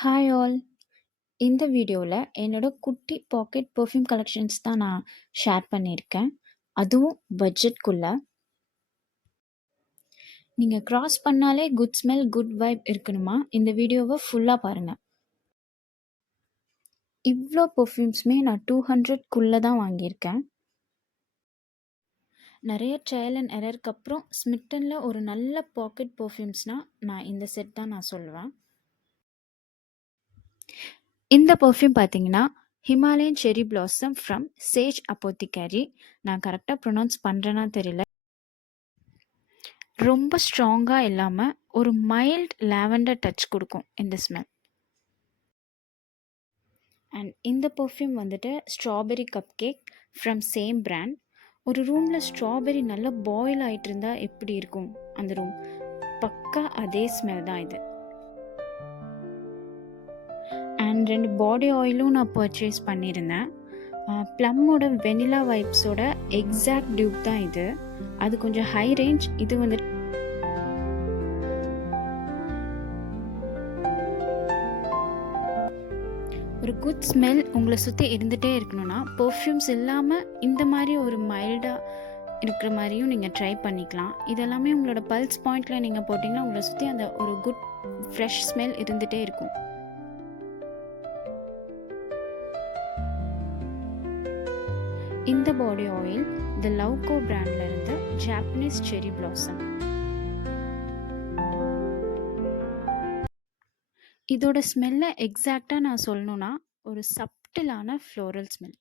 Hi all. இந்த வீடியோவில் என்னோட குட்டி பாக்கெட் பெர்ஃப்யூம் கலெக்ஷன்ஸ் தான் நான் ஷேர் பண்ணியிருக்கேன். அதுவும் பட்ஜெட்குள்ள. நீங்கள் கிராஸ் பண்ணாலே குட் ஸ்மெல் குட் வைப் இருக்கணுமா, இந்த வீடியோவை ஃபுல்லாக பாருங்கள். இவ்வளோ பெர்ஃப்யூம்ஸுமே நான் 200க்குள்ளே தான் வாங்கியிருக்கேன். நிறைய ட்ரையல் அண்ட் எரருக்கு அப்புறம் ஸ்மிட்டனில் ஒரு நல்ல பாக்கெட் பெர்ஃப்யூம்ஸ்னால் நான் இந்த செட் தான் நான் சொல்லுவேன். இந்த பெர்ஃப்யூம் பார்த்தீங்கன்னா ஹிமாலயன் செரி பிளாசம் ஃப்ரம் சேஜ் அப்போத்திகரி. நான் கரெக்டாக ப்ரொனவுன்ஸ் பண்ணுறேன்னா தெரியல. ரொம்ப ஸ்ட்ராங்காக இல்லாமல் ஒரு மைல்ட் லாவெண்டர் டச் கொடுக்கும் இந்த ஸ்மெல். அண்ட் இந்த பெர்ஃப்யூம் வந்துட்டு strawberry cup cake from same brand. ஒரு ரூமில் ஸ்ட்ராபெரி நல்லா பாயில் ஆகிட்டு இருந்தால் எப்படி இருக்கும் அந்த ரூம், பக்கா அதே ஸ்மெல் தான் இது. அண்ட் 2 பாடி ஆயிலும் நான் பர்ச்சேஸ் பண்ணியிருந்தேன். ப்ளம்மோட வெனிலா வைப்ஸோட எக்ஸாக்ட் டியூப் தான் இது. அது கொஞ்சம் ஹை ரேஞ்ச். இது வந்துட்டு ஒரு குட் ஸ்மெல் உங்களை சுற்றி இருந்துகிட்டே இருக்கணும்னா பர்ஃப்யூம்ஸ் இல்லாமல் இந்த மாதிரி ஒரு மைல்டாக இருக்கிற மாதிரியும் நீங்கள் ட்ரை பண்ணிக்கலாம். இதெல்லாமே உங்களோட பல்ஸ் பாயிண்டில் நீங்கள் போட்டிங்கன்னா உங்களை சுற்றி அந்த ஒரு குட் ஃப்ரெஷ் ஸ்மெல் இருந்துகிட்டே இருக்கும். இந்த பாடி ஆயில் த லவ்கோ பிராண்ட்ல இருந்து ஜாப்பனீஸ் செரி பிளாசம். இதோட ஸ்மெல்லை எக்ஸாக்டாக நான் சொல்லணும்னா ஒரு சப்டிலான ஃப்ளோரல் ஸ்மெல்.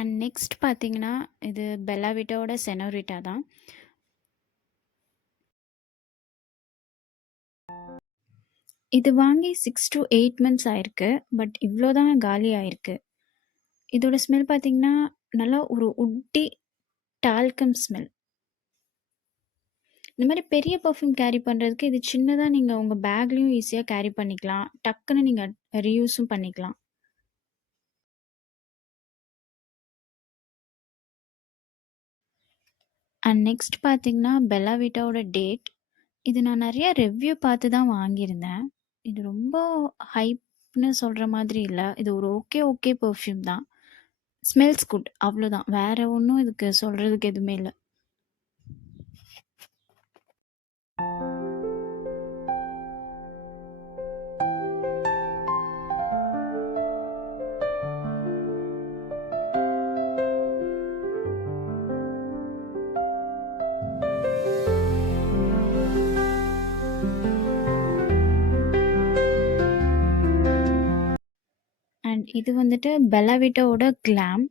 அண்ட் நெக்ஸ்ட் பார்த்தீங்கன்னா இது பெல்லா விட்டாவோட செனோரிட்டா தான். இது வாங்கி 6 to 8 months ஆயிருக்கு. பட் இவ்வளோ தான் காலி ஆயிருக்கு. இதோட ஸ்மெல் பார்த்தீங்கன்னா நல்லா ஒரு உட்டி டால்கம் ஸ்மெல். இந்த மாதிரி பெரிய பர்ஃப்யூம் கேரி பண்ணுறதுக்கு இது சின்னதாக நீங்கள் உங்கள் பேக்லேயும் ஈஸியாக கேரி பண்ணிக்கலாம். டக்குன்னு நீங்கள் ரீயூஸும் பண்ணிக்கலாம். அண்ட் நெக்ஸ்ட் பார்த்தீங்கன்னா பெல்லா விட்டாவோட டேட். இது நான் நிறைய ரிவ்யூ பார்த்து தான் வாங்கியிருந்தேன். இது ரொம்ப ஹைப்னு சொல்கிற மாதிரி இல்லை. இது ஒரு ஓகே பர்ஃப்யூம் தான். ஸ்மெல்ஸ் குட், அவ்வளோதான். வேறு ஒன்றும் இதுக்கு சொல்கிறதுக்கு எதுவுமே இல்லை. அண்ட் இது வந்துட்டு பெல்லா விட்டாவோட கிளாம்.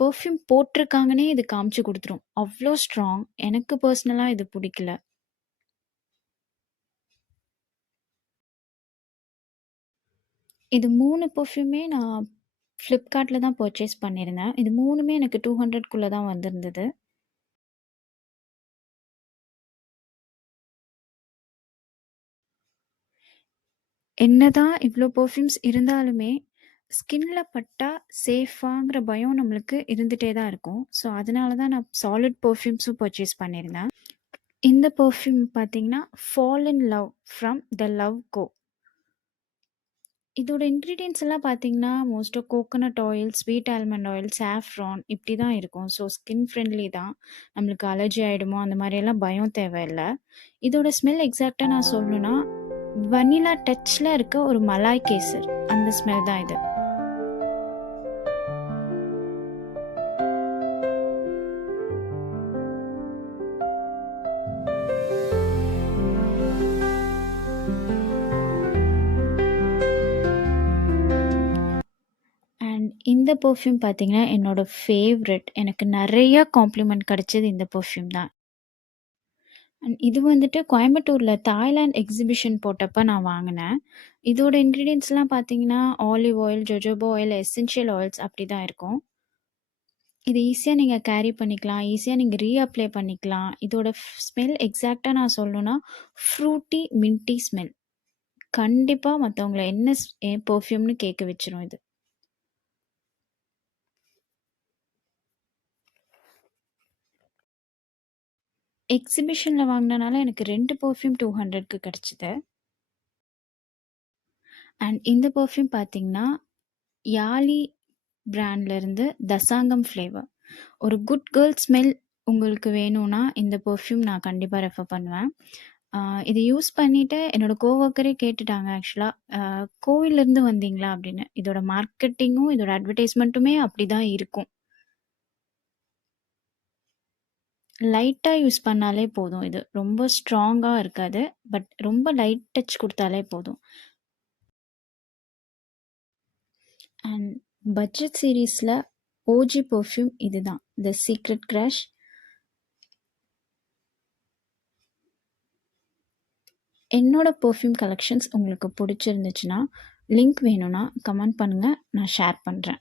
பர்ஃப்யூம் போட்டிருக்காங்கன்னே இது காமிச்சு கொடுத்துரும், அவ்வளோ ஸ்ட்ராங். எனக்கு பர்சனலாக இது பிடிக்கல. இது 3 பர்ஃப்யூமே நான் ஃப்ளிப்கார்ட்டில் தான் பர்ச்சேஸ் பண்ணியிருந்தேன். இது 3மே எனக்கு 200க்குள்ளே தான் வந்திருந்தது. என்னதான் இவ்வளோ பர்ஃப்யூம்ஸ் இருந்தாலுமே ஸ்கின்ல பட்டா சேஃபாங்கிற பயம் நம்மளுக்கு இருந்துகிட்டே தான் இருக்கும். ஸோ அதனால தான் நான் சாலிட் பர்ஃப்யூம்ஸும் பர்ச்சேஸ் பண்ணியிருந்தேன். இந்த பர்ஃப்யூம் பார்த்தீங்கன்னா fall in love from the love co. இதோட இன்க்ரீடியன்ட்ஸ் எல்லாம் பார்த்தீங்கன்னா மோஸ்ட்டாக coconut oil, sweet almond oil, saffron இப்படி தான் இருக்கும். ஸோ ஸ்கின் ஃப்ரெண்ட்லி தான். நம்மளுக்கு அலர்ஜி ஆகிடுமோ அந்த மாதிரியெல்லாம் பயம் தேவையில்லை. இதோட ஸ்மெல் எக்ஸாக்டாக நான் சொல்லணும்னா வனிலா டச்சில் இருக்க ஒரு மலாய் கேசர், அந்த ஸ்மெல் தான் இது. அண்ட் இந்த பர்ஃப்யூம் பார்த்தீங்கன்னா என்னோட ஃபேவரெட். எனக்கு நிறைய காம்ப்ளிமெண்ட் கிடைச்சது இந்த பர்ஃப்யூம் தான். அண்ட் இது வந்துட்டு கோயம்புத்தூரில் தாய்லாந்து எக்ஸிபிஷன் போட்டப்போ நான் வாங்கினேன். இதோட இன்க்ரீடியன்ட்ஸ்லாம் பார்த்தீங்கன்னா olive oil, jojoba oil, essential oils அப்படி தான் இருக்கும். இது ஈஸியா நீங்க கேரி பண்ணிக்கலாம். ஈஸியா நீங்க ரீஅப்ளை பண்ணிக்கலாம். இதோட ஸ்மெல் எக்ஸாக்ட்டா நான் சொல்லணும்னா, ஃப்ரூட்டி, மின்ட்டி ஸ்மெல். கண்டிப்பா மத்தவங்கள என்ன பெர்ஃப்யூம்னு கேட்க வச்சுரும் இது. எக்ஸிபிஷன்ல வாங்குனனால எனக்கு 2 பெர்ஃப்யூம் 200க்கு கிடைச்சது. அண்ட் இந்த பெர்ஃப்யூம் பார்த்தீங்கன்னா, யாலி பிராண்ட்லேருந்து தசாங்கம் ஃப்ளேவர். ஒரு குட் கேர்ள் ஸ்மெல் உங்களுக்கு வேணும்னா, இந்த பெர்ஃப்யூம் நான் கண்டிப்பா ரெஃபர் பண்ணுவேன். இது யூஸ் பண்ணிட்டு என்னோட கோவொர்க்கரே கேட்டுட்டாங்க ஆக்சுவலா. கோவில்லேருந்து வந்தீங்களா? அப்படின்னு. இதோட மார்க்கெட்டிங்கும், இதோட அட்வர்டைஸ்மெண்ட்டுமே அப்படிதான் இருக்கும். லைட்டா யூஸ் பண்ணாலே போதும் இது. ரொம்ப ஸ்ட்ராங்கா இருக்காது. பட் ரொம்ப லைட் டச் குடுத்தாலே போதும். அண்ட் பட்ஜெட் சீரிஸ்ல ஓஜி பெர்ஃப்யூம் இதுதான். தி சீக்ரெட் கிரஷ். என்னோட பெர்ஃப்யூம் கலெக்ஷன்ஸ் உங்களுக்கு பிடிச்சிருந்துச்சுன்னா, லிங்க் வேணும்னா கமெண்ட் பண்ணுங்க. நான் ஷேர் பண்றேன்.